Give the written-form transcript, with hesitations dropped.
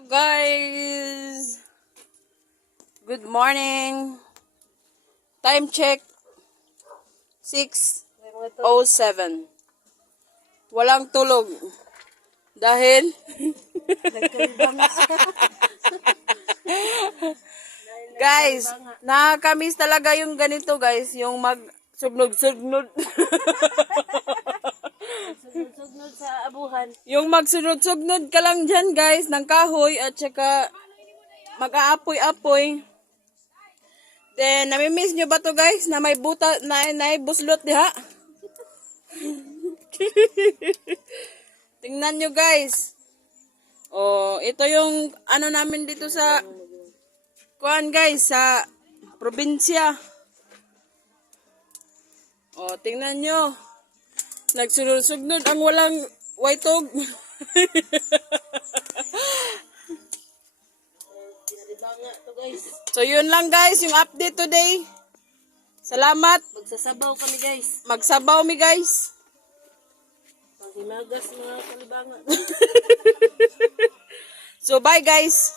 Hello guys! Good morning! Time check 6:07. Walang tulog. Dahil guys, nakakamiss talaga yung ganito guys, yung mag-sugnod-sugnod. Sugnod sa abuhan. Yung magsunod-sugnod ka lang dyan guys, ng kahoy at saka mag-aapoy-apoy. Then, namimiss nyo ba to guys, na may buta, na buslot diha? Tingnan nyo guys. Oh, ito yung ano namin dito sa kuan guys, sa probinsya. Oh, tingnan nyo. Nagsunod-sugnod ang walang waitog. Pinalibanga to guys. So yun lang guys, yung update today. Salamat. Magsasabaw kami guys. Magsabaw mi guys. Panghimagas mga kalibanga. So bye guys.